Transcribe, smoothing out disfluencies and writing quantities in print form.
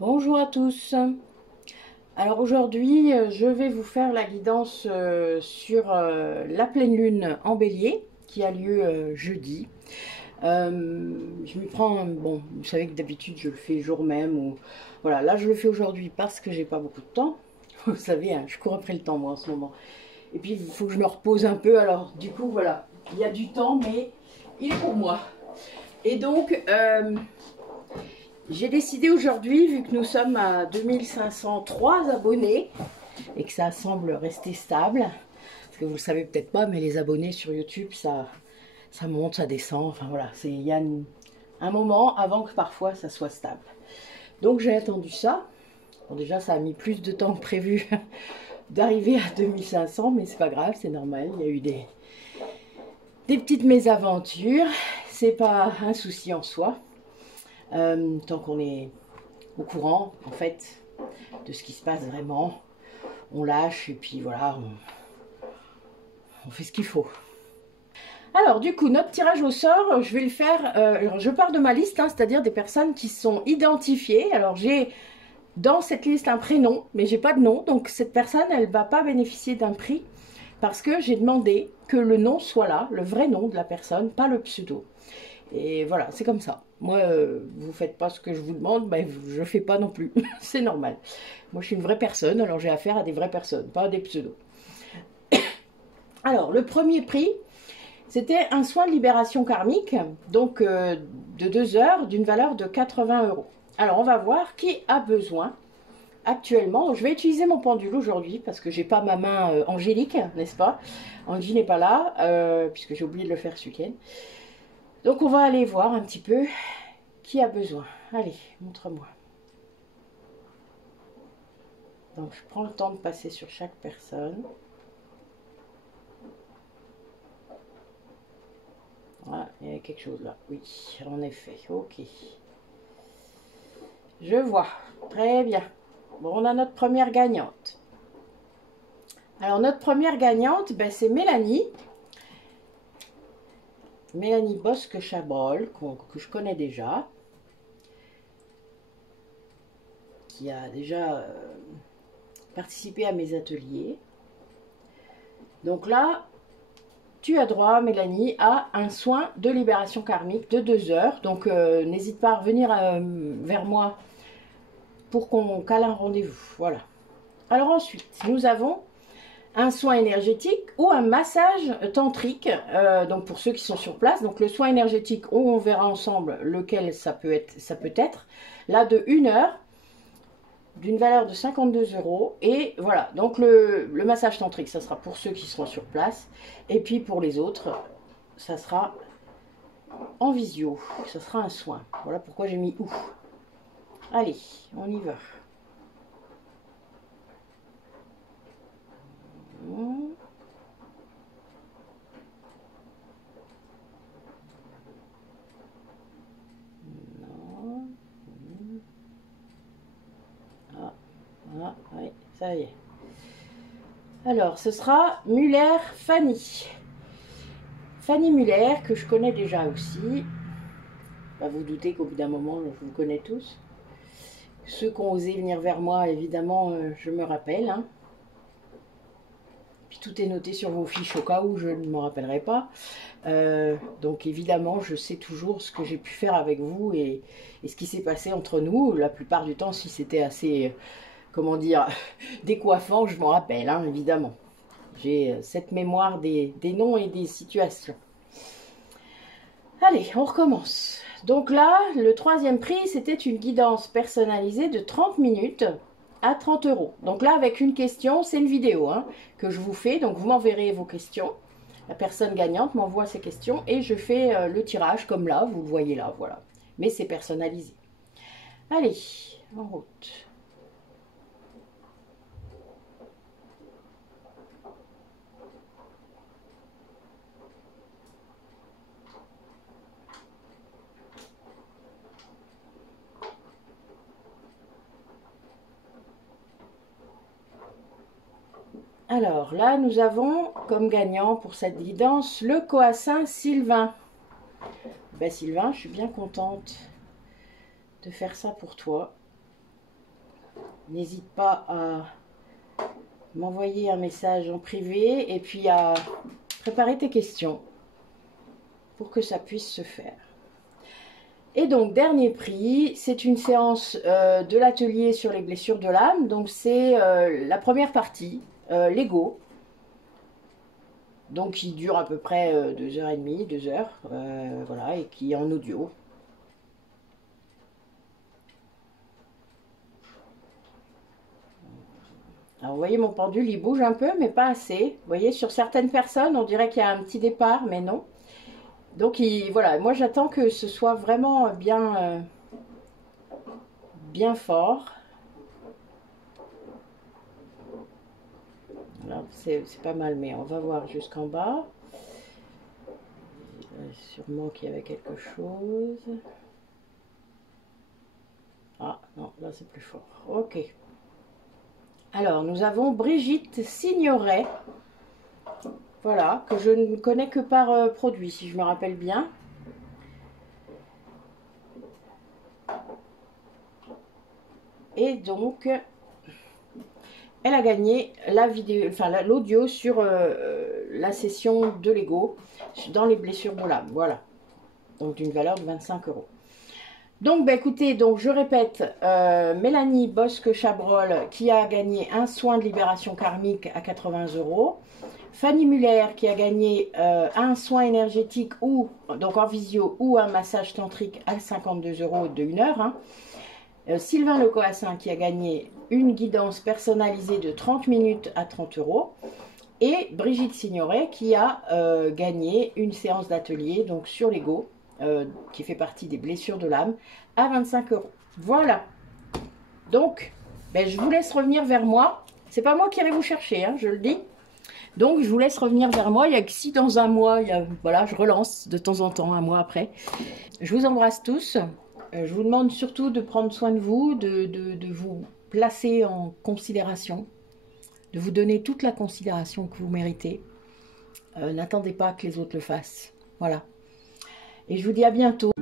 Bonjour à tous. Alors aujourd'hui, je vais vous faire la guidance sur la pleine lune en bélier qui a lieu jeudi. Je m'y prends, bon, vous savez que d'habitude je le fais jour même ou voilà, là je le fais aujourd'hui parce que j'ai pas beaucoup de temps. Vous savez, hein, je cours après le temps moi en ce moment. Et puis il faut que je me repose un peu, alors du coup voilà, il y a du temps mais il est pour moi. Et donc j'ai décidé aujourd'hui, vu que nous sommes à 2503 abonnés et que ça semble rester stable, parce que vous le savez peut-être pas, mais les abonnés sur YouTube, ça monte, ça descend, enfin voilà, il y a un moment avant que parfois ça soit stable. Donc j'ai attendu ça. Bon, déjà ça a mis plus de temps que prévu d'arriver à 2500, mais c'est pas grave, c'est normal, il y a eu des petites mésaventures, c'est pas un souci en soi. Tant qu'on est au courant en fait de ce qui se passe vraiment, on lâche et puis voilà, on fait ce qu'il faut. Alors du coup, notre tirage au sort, je vais le faire, je pars de ma liste, hein, c'est-à-dire des personnes qui sont identifiées. Alors j'ai dans cette liste un prénom, mais j'ai pas de nom, donc cette personne, elle va pas bénéficier d'un prix parce que j'ai demandé que le nom soit là, le vrai nom de la personne, pas le pseudo. Et voilà, c'est comme ça. Moi, vous faites pas ce que je vous demande, ben, je fais pas non plus. C'est normal. Moi, je suis une vraie personne, alors j'ai affaire à des vraies personnes, pas à des pseudos. Alors, le premier prix, c'était un soin de libération karmique, donc de 2 heures, d'une valeur de 80 €. Alors, on va voir qui a besoin actuellement. Je vais utiliser mon pendule aujourd'hui parce que j'ai pas ma main angélique, n'est-ce pas? Angie n'est pas là, puisque j'ai oublié de le faire ce week-end. Donc on va aller voir un petit peu qui a besoin. Allez, montre-moi. Donc je prends le temps de passer sur chaque personne. Voilà, il y a quelque chose là. Oui, en effet. Ok. Je vois. Très bien. Bon, on a notre première gagnante. Alors notre première gagnante, ben, c'est Mélanie. Mélanie Bosque-Chabrol, que je connais déjà. Qui a déjà participé à mes ateliers. Donc là, tu as droit, Mélanie, à un soin de libération karmique de 2 heures. Donc n'hésite pas à revenir vers moi pour qu'on cale un rendez-vous. Voilà. Alors ensuite, nous avons un soin énergétique ou un massage tantrique. Donc pour ceux qui sont sur place. Donc le soin énergétique, on verra ensemble lequel ça peut être. Là de 1 heure. D'une valeur de 52 €. Et voilà, donc le massage tantrique, ça sera pour ceux qui seront sur place. Et puis pour les autres, ça sera en visio. Ça sera un soin. Voilà pourquoi j'ai mis où. Allez, on y va. Ah, oui, ça y est. Alors, ce sera Muller Fanny. Fanny Muller, que je connais déjà aussi. Bah, vous doutez qu'au bout d'un moment, je vous connais tous. Ceux qui ont osé venir vers moi, évidemment, je me rappelle. Hein. Puis tout est noté sur vos fiches au cas où je ne me rappellerai pas. Donc évidemment, je sais toujours ce que j'ai pu faire avec vous et ce qui s'est passé entre nous. La plupart du temps, si c'était assez... comment dire, décoiffant, je m'en rappelle, hein, évidemment. J'ai cette mémoire des noms et des situations. Allez, on recommence. Donc là, le troisième prix, c'était une guidance personnalisée de 30 minutes à 30 €. Donc là, avec une question, c'est une vidéo hein, que je vous fais. Donc vous m'enverrez vos questions. La personne gagnante m'envoie ses questions et je fais le tirage comme là, vous le voyez là, voilà. Mais c'est personnalisé. Allez, en route. Alors là, nous avons comme gagnant pour cette guidance le coassin Sylvain. Ben Sylvain, je suis bien contente de faire ça pour toi. n'hésite pas à m'envoyer un message en privé et puis à préparer tes questions pour que ça puisse se faire. Et donc, dernier prix, c'est une séance de l'atelier sur les blessures de l'âme. Donc, c'est la première partie, Lego. Donc, qui dure à peu près 2h30, 2 heures, voilà, et qui est en audio. Alors, vous voyez, mon pendule, il bouge un peu, mais pas assez. Vous voyez, sur certaines personnes, on dirait qu'il y a un petit départ, mais non. Donc, voilà, moi, j'attends que ce soit vraiment bien, bien fort. C'est pas mal, mais on va voir jusqu'en bas. Sûrement qu'il y avait quelque chose. Ah, non, là, c'est plus fort. Ok. Alors, nous avons Brigitte Signoret. Voilà, que je ne connais que par produit, si je me rappelle bien. Et donc, elle a gagné la vidéo, enfin l'audio sur la session de Lego dans les blessures de l'âme. Voilà. Donc, d'une valeur de 25 €. Donc, bah, écoutez, donc je répète, Mélanie Bosque-Chabrol qui a gagné un soin de libération karmique à 80 €. Fanny Muller qui a gagné un soin énergétique ou donc en visio ou un massage tantrique à 52 € de 1 heure. Hein. Sylvain Lecoassin qui a gagné une guidance personnalisée de 30 minutes à 30 €. Et Brigitte Signoret qui a gagné une séance d'atelier donc sur Lego qui fait partie des blessures de l'âme à 25 €. Voilà. Donc, ben, je vous laisse revenir vers moi. C'est pas moi qui irai vous chercher, hein, je le dis. Donc, je vous laisse revenir vers moi. Il y a que si dans un mois, voilà, je relance de temps en temps, un mois après. Je vous embrasse tous. Je vous demande surtout de prendre soin de vous, de vous placer en considération, de vous donner toute la considération que vous méritez. N'attendez pas que les autres le fassent. Voilà. Et je vous dis à bientôt.